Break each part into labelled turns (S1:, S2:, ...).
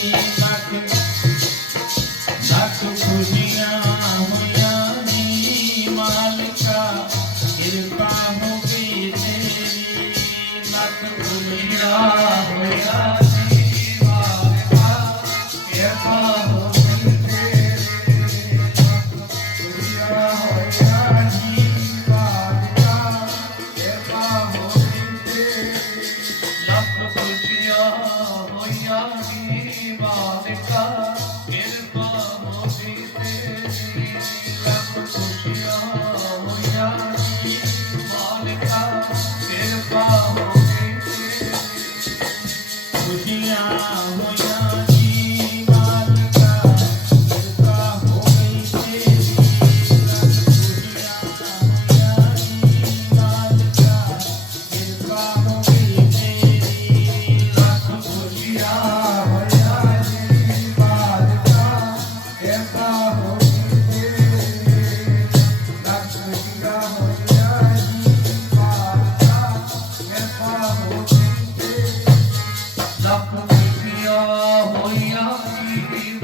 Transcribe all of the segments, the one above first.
S1: Thank you. Sing on.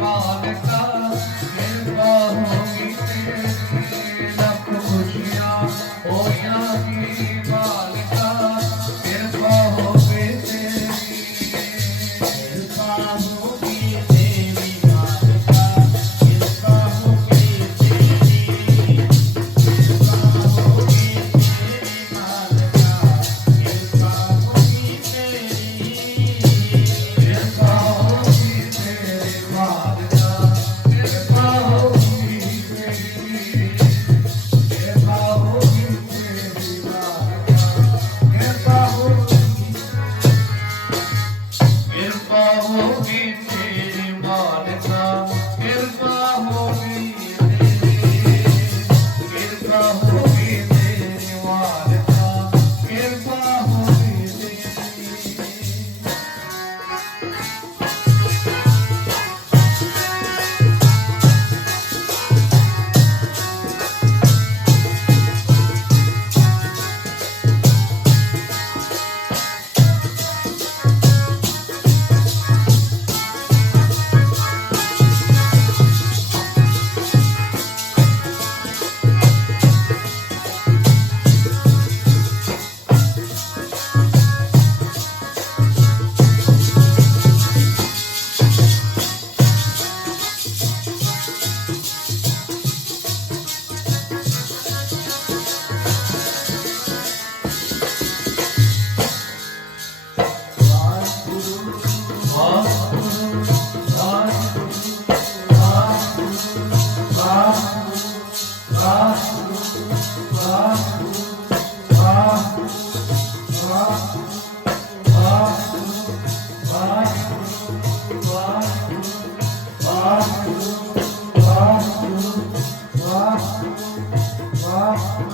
S1: Oh, I'm excited.
S2: lost.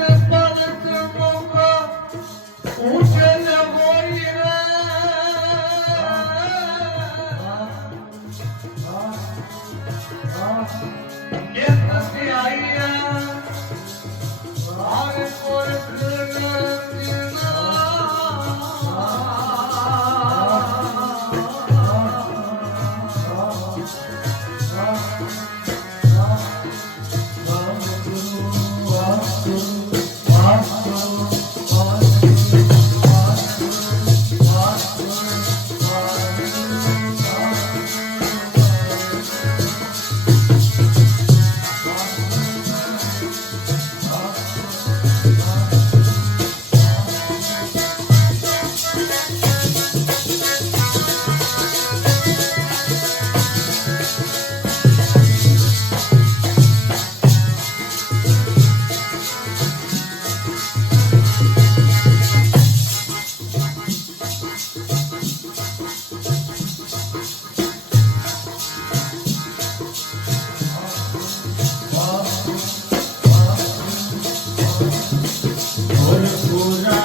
S2: Christ. Mm -hmm. mm -hmm. Jesus, não.